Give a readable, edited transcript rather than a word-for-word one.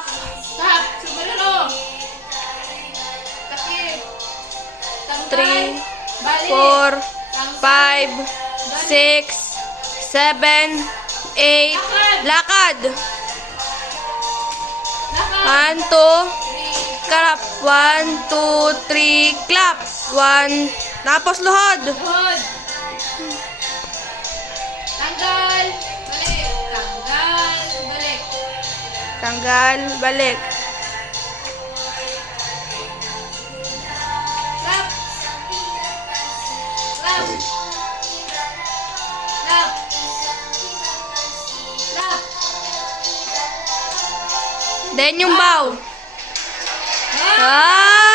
Stop. Stop. Sumalaro. Takip. Tanggal. 3, Balik. 4, Tanggal. 5, 6, 7, 8. Lakad. Lakad. 1, 2. Clap. 1, 2, 3. Clap. 1. Tapos luhod. Hood. Tanggal. Balik. Tanggal. Balik. Tanggal. Balik. Clap. Clap. Clap. Clap. Then yung bow. Ah!